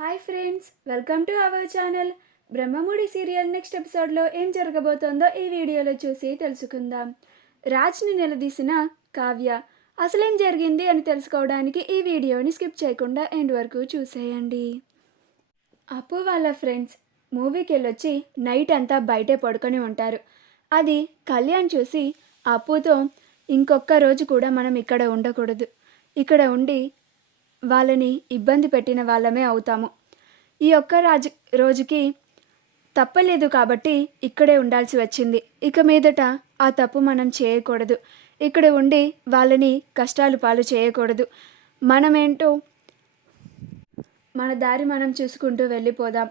Hi friends, welcome to our channel. Brahmamudi serial next ఎపిసోడ్లో ఏం జరగబోతోందో ఈ వీడియోలో చూసి తెలుసుకుందాం. రాజ్ని నిలదీసిన కావ్య అసలేం జరిగింది అని తెలుసుకోవడానికి ఈ వీడియోని స్కిప్ చేయకుండా ఎండ్ వరకు చూసేయండి. అప్పు వాళ్ళ ఫ్రెండ్స్ మూవీకి వెళ్ళొచ్చి నైట్ అంతా బయటే పడుకొని ఉంటారు. అది కళ్యాణ్ చూసి అప్పుతో ఇంకొక రోజు కూడా మనం ఇక్కడ ఉండకూడదు, ఇక్కడ ఉండి వాళ్ళని ఇబ్బంది పెట్టిన వాళ్ళమే అవుతాము. ఈ ఒక్క రోజుకి తప్పలేదు కాబట్టి ఇక్కడే ఉండాల్సి వచ్చింది. ఇక మీదట ఆ తప్పు మనం చేయకూడదు. ఇక్కడ ఉండి వాళ్ళని కష్టాలు పాలు చేయకూడదు. మనమేంటో మన దారి మనం చూసుకుంటూ వెళ్ళిపోదాం.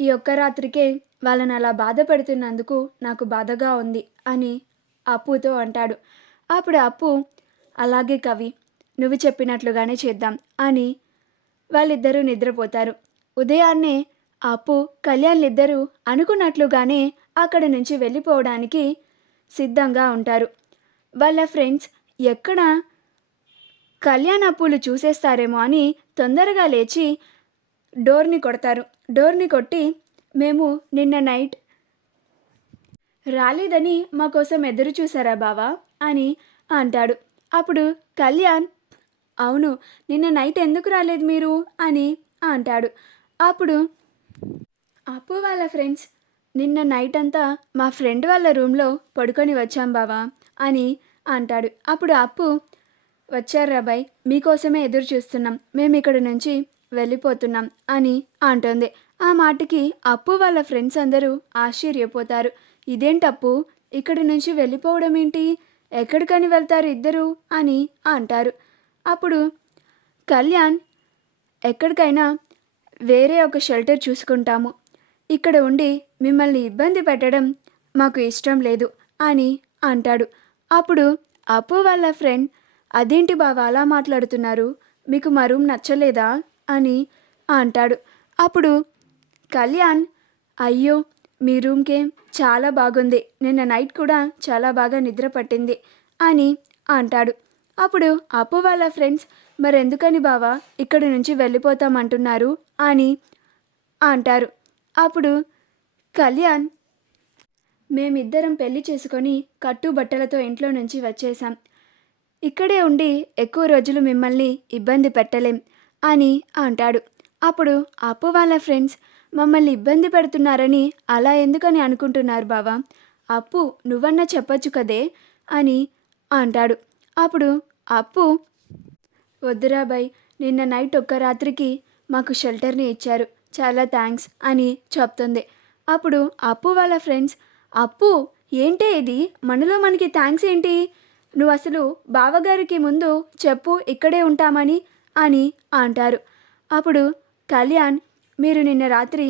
ఈ ఒక్క రాత్రికే వాళ్ళని అలా బాధ పెడుతున్నందుకు నాకు బాధగా ఉంది అని అప్పుతో అంటాడు. అప్పుడు అప్పు, అలాగే కవి, నువ్వు చెప్పినట్లుగానే చేద్దాం అని వాళ్ళిద్దరూ నిద్రపోతారు. ఉదయాన్నే అప్పు కళ్యాణ్లిద్దరూ అనుకున్నట్లుగానే అక్కడి నుంచి వెళ్ళిపోవడానికి సిద్ధంగా ఉంటారు. వాళ్ళ ఫ్రెండ్స్ ఎక్కడ కళ్యాణ్ అప్పులు చూసేస్తారేమో అని తొందరగా లేచి డోర్ని కొడతారు. డోర్ని కొట్టి, మేము నిన్న నైట్ రాలేదని మా కోసం ఎదురు చూసారా బావా అని అంటాడు. అప్పుడు కళ్యాణ్, అవును, నిన్న నైట్ ఎందుకు రాలేదు మీరు అని అంటాడు. అప్పుడు అప్పు వాళ్ళ ఫ్రెండ్స్, నిన్న నైట్ అంతా మా ఫ్రెండ్ వాళ్ళ రూమ్లో పడుకొని వచ్చాం బావా అని అంటాడు. అప్పుడు అప్పు, వచ్చారు రాబాయ్, మీకోసమే ఎదురు చూస్తున్నాం, మేము ఇక్కడి నుంచి వెళ్ళిపోతున్నాం అని అంటుంది. ఆ మాటకి అప్పు వాళ్ళ ఫ్రెండ్స్ అందరూ ఆశ్చర్యపోతారు. ఇదేంటప్పు, ఇక్కడి నుంచి వెళ్ళిపోవడం ఏంటి, ఎక్కడికని వెళ్తారు ఇద్దరు అని అంటారు. అప్పుడు కళ్యాణ్, ఎక్కడికైనా వేరే ఒక షెల్టర్ చూసుకుంటాము, ఇక్కడ ఉండి మిమ్మల్ని ఇబ్బంది పెట్టడం మాకు ఇష్టం లేదు అని అంటాడు. అప్పుడు అప్పు వాళ్ళ ఫ్రెండ్, అదేంటి బావా అలా మాట్లాడుతున్నారు, మీకు మా రూమ్ నచ్చలేదా అని అంటాడు. అప్పుడు కళ్యాణ్, అయ్యో మీ రూమ్కేం చాలా బాగుంది, నిన్న నైట్ కూడా చాలా బాగా నిద్ర పట్టింది అని అంటాడు. అప్పుడు అప్పు వాళ్ళ ఫ్రెండ్స్, మరెందుకని బావా ఇక్కడి నుంచి వెళ్ళిపోతామంటున్నారు అని అంటారు. అప్పుడు కళ్యాణ్, మేమిద్దరం పెళ్లి చేసుకొని కట్టుబట్టలతో ఇంట్లో నుంచి వచ్చేసాం, ఇక్కడే ఉండి ఎక్కువ రోజులు మిమ్మల్ని ఇబ్బంది పెట్టలేం అని అంటాడు. అప్పుడు అప్పు వాళ్ళ ఫ్రెండ్స్, మమ్మల్ని ఇబ్బంది పెడుతున్నారని అలా ఎందుకని అనుకుంటున్నారు బావా, అప్పు నువ్వన్నా చెప్పొచ్చు కదే అని అంటాడు. అప్పుడు అప్పు, వద్దురా బాయ్, నిన్న నైట్ ఒక్క రాత్రికి మాకు షెల్టర్ని ఇచ్చారు, చాలా థ్యాంక్స్ అని చెప్తుంది. అప్పుడు అప్పు వాళ్ళ ఫ్రెండ్స్, అప్పు ఏంటే ఇది, మనలో మనకి థ్యాంక్స్ ఏంటి, నువ్వు అసలు బావగారికి ముందు చెప్పు ఇక్కడే ఉంటామని అని అంటారు. అప్పుడు కళ్యాణ్, మీరు నిన్న రాత్రి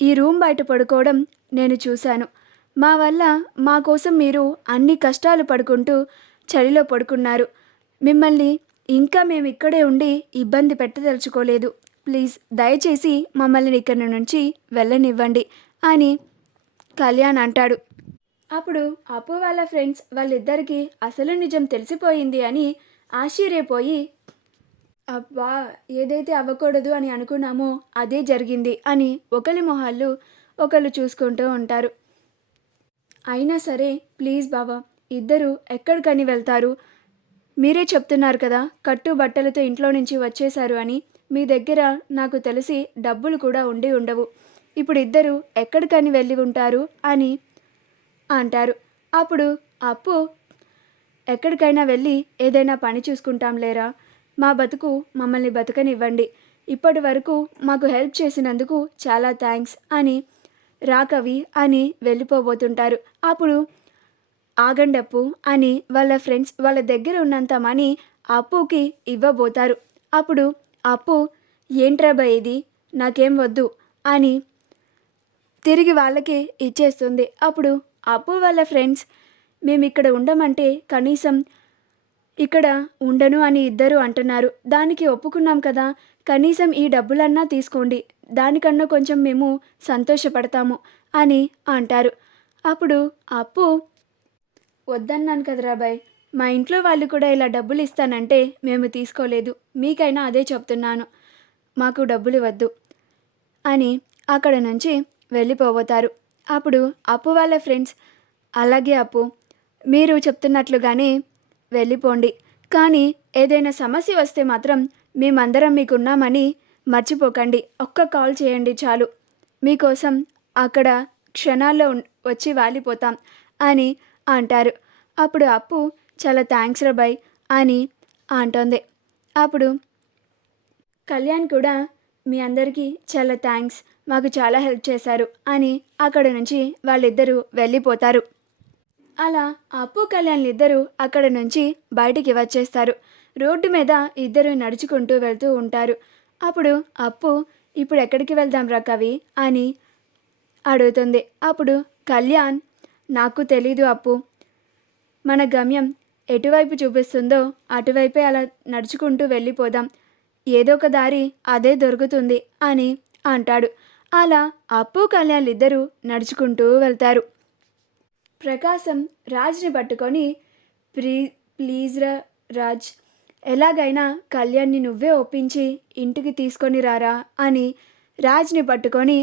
ఈ రూమ్ బయట పడుకోవడం నేను చూశాను, మా వల్ల మా కోసం మీరు అన్ని కష్టాలు పడుకుంటూ చలిలో పడుకున్నారు, మిమ్మల్ని ఇంకా మేము ఇక్కడే ఉండి ఇబ్బంది పెట్టదలుచుకోలేదు, ప్లీజ్ దయచేసి మమ్మల్ని ఇక్కడి నుంచి వెళ్ళనివ్వండి అని కళ్యాణ్ అంటాడు. అప్పుడు అప్పు వాళ్ళ ఫ్రెండ్స్ వాళ్ళిద్దరికీ అసలు నిజం తెలిసిపోయింది అని ఆశ్చర్యపోయి, అబ్బా, ఏదైతే అవ్వకూడదు అని అనుకున్నామో అదే జరిగింది అని ఒకరి మొహాలు ఒకళ్ళు చూసుకుంటూ ఉంటారు. అయినా సరే ప్లీజ్ బావా, ఇద్దరు ఎక్కడికని వెళ్తారు, మీరే చెప్తున్నారు కదా కట్టు బట్టలతో ఇంట్లో నుంచి వచ్చేశారు అని, మీ దగ్గర నాకు తెలిసి డబ్బులు కూడా ఉండి ఉండవు, ఇప్పుడు ఇద్దరు ఎక్కడికని వెళ్ళి ఉంటారు అని అంటారు. అప్పుడు అప్పు, ఎక్కడికైనా వెళ్ళి ఏదైనా పని చూసుకుంటాం లేరా, మా బతుకు మమ్మల్ని బతకనివ్వండి, ఇప్పటి వరకు మాకు హెల్ప్ చేసినందుకు చాలా థ్యాంక్స్ అని రాకవి అని వెళ్ళిపోబోతుంటారు. అప్పుడు ఆగండప్పు అని వాళ్ళ ఫ్రెండ్స్ వాళ్ళ దగ్గర ఉన్నంత మనీ అప్పుకి ఇవ్వబోతారు. అప్పుడు అప్పు, ఏంట్రాబా ఇది, నాకేం వద్దు అని తిరిగి వాళ్ళకి ఇచ్చేస్తుంది. అప్పుడు అప్పు వాళ్ళ ఫ్రెండ్స్, మేము ఇక్కడ ఉండమంటే కనీసం ఇక్కడ ఉండను అని ఇద్దరు అంటున్నారు, దానికి ఒప్పుకున్నాం కదా, కనీసం ఈ డబ్బులన్నా తీసుకోండి, దానికన్నా కొంచెం మేము సంతోషపడతాము అని అంటారు. అప్పుడు అప్పు, వద్దన్నాను కదరా బాయ్, మా ఇంట్లో వాళ్ళు కూడా ఇలా డబ్బులు ఇస్తానంటే మేము తీసుకోలేదు, మీకైనా అదే చెప్తున్నాను, మాకు డబ్బులు వద్దు, అని అక్కడ నుంచి వెళ్ళిపోతారు. అప్పుడు అప్పు వాళ్ళ ఫ్రెండ్స్, అలాగే అప్పు, మీరు చెప్తున్నట్లుగానే వెళ్ళిపోండి, కానీ ఏదైనా సమస్య వస్తే మాత్రం మేమందరం మీకున్నామని మర్చిపోకండి, ఒక్క కాల్ చేయండి చాలు, మీకోసం అక్కడ క్షణాల్లో వచ్చి వాలిపోతాం అని అంటారు. అప్పుడు అప్పు చాలా థ్యాంక్స్ రా బాయ్ అని అంటుంది. అప్పుడు కళ్యాణ్ కూడా మీ అందరికీ చాలా థ్యాంక్స్, మాకు చాలా హెల్ప్ చేశారు అని అక్కడ నుంచి వాళ్ళిద్దరూ వెళ్ళిపోతారు. అలా అప్పు కళ్యాణ్లు ఇద్దరు అక్కడ నుంచి బయటికి వచ్చేస్తారు. రోడ్డు మీద ఇద్దరు నడుచుకుంటూ వెళ్తూ ఉంటారు. అప్పుడు అప్పు, ఇప్పుడు ఎక్కడికి వెళ్దాం రా కవి అని అడుగుతుంది. అప్పుడు కళ్యాణ్, నాకు తెలీదు అప్పు, మన గమ్యం ఎటువైపు చూపిస్తుందో అటువైపే అలా నడుచుకుంటూ వెళ్ళిపోదాం, ఏదో ఒక దారి అదే దొరుకుతుంది అని అంటాడు. అలా అప్పు కళ్యాణ్ ఇద్దరూ నడుచుకుంటూ వెళ్తారు. ప్రకాశం రాజ్ని పట్టుకొని, ప్లీజ్ రా రాజ్, ఎలాగైనా కళ్యాణ్ని నువ్వే ఒప్పించి ఇంటికి తీసుకొని రారా అని రాజ్ని పట్టుకొని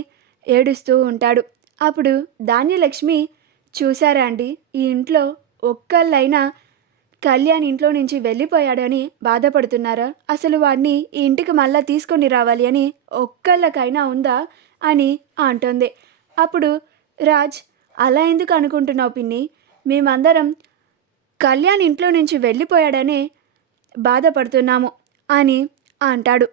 ఏడుస్తూ ఉంటాడు. అప్పుడు ధాన్యలక్ష్మి, చూసారా అండి, ఈ ఇంట్లో ఒక్కళ్ళైనా కళ్యాణ్ ఇంట్లో నుంచి వెళ్ళిపోయాడని బాధపడుతున్నారా? అసలు వాడిని ఈ ఇంటికి మళ్ళా తీసుకొని రావాలి అని ఒక్కళ్ళకైనా ఉందా అని అంటుంది. అప్పుడు రాజ్, అలా ఎందుకు అనుకుంటున్నావు పిన్ని, మేమందరం కళ్యాణ్ ఇంట్లో నుంచి వెళ్ళిపోయాడనే బాధపడుతున్నాము అని అంటాడు.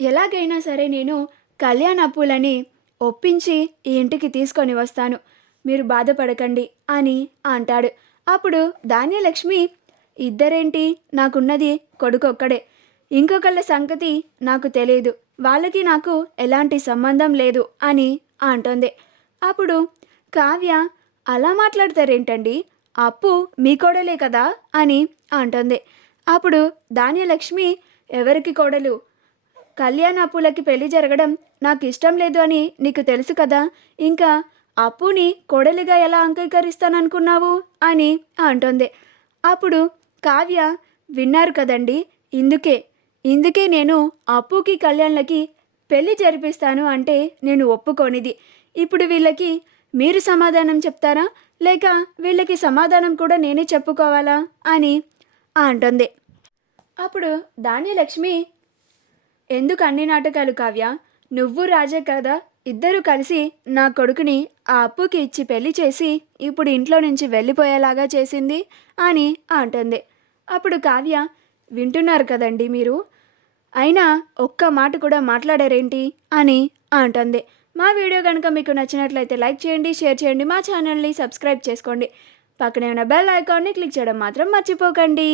ఎలాగైనా సరే నేను కళ్యాణ్ అప్పులని ఒప్పించి ఈ ఇంటికి తీసుకొని వస్తాను, మీరు బాధపడకండి అని అంటాడు. అప్పుడు ధాన్యలక్ష్మి, ఇద్దరేంటి, నాకున్నది కొడుకొక్కడే, ఇంకొకళ్ళ సంగతి నాకు తెలియదు, వాళ్ళకి నాకు ఎలాంటి సంబంధం లేదు అని అంటుంది. అప్పుడు కావ్య, అలా మాట్లాడతారేంటండి, అప్పు మీ కోడలే కదా అని అంటుంది. అప్పుడు ధాన్యలక్ష్మి, ఎవరికి కోడలు, కళ్యాణ్ అప్పులకి పెళ్లి జరగడం నాకు ఇష్టం లేదు అని నీకు తెలుసు కదా, ఇంకా అప్పుని కోడలిగా ఎలా అంగీకరిస్తాననుకున్నావు అని అంటుంది. అప్పుడు కావ్య, విన్నారు కదండి, ఇందుకే నేను అప్పుకి కళ్యాణ్లకి పెళ్లి జరిపిస్తాను అంటే నేను ఒప్పుకోనిది. ఇప్పుడు వీళ్ళకి మీరు సమాధానం చెప్తారా, లేక వీళ్ళకి సమాధానం కూడా నేనే చెప్పుకోవాలా అని అంటుంది. అప్పుడు ధాన్యలక్ష్మి, ఎందుకు అన్ని నాటకాలు కావ్య, నువ్వు రాజే కదా, ఇద్దరూ కలిసి నా కొడుకుని ఆ అప్పుకి ఇచ్చి పెళ్లి చేసి ఇప్పుడు ఇంట్లో నుంచి వెళ్ళిపోయేలాగా చేసింది అని అంటుంది. అప్పుడు కావ్య, వింటున్నారు కదండి మీరు, అయినా ఒక్క మాట కూడా మాట్లాడారేంటి అని అంటుంది. మా వీడియో కనుక మీకు నచ్చినట్లయితే లైక్ చేయండి, షేర్ చేయండి, మా ఛానల్ని సబ్స్క్రైబ్ చేసుకోండి, పక్కనే ఉన్న బెల్ ఐకాన్ని క్లిక్ చేయడం మాత్రం మర్చిపోకండి.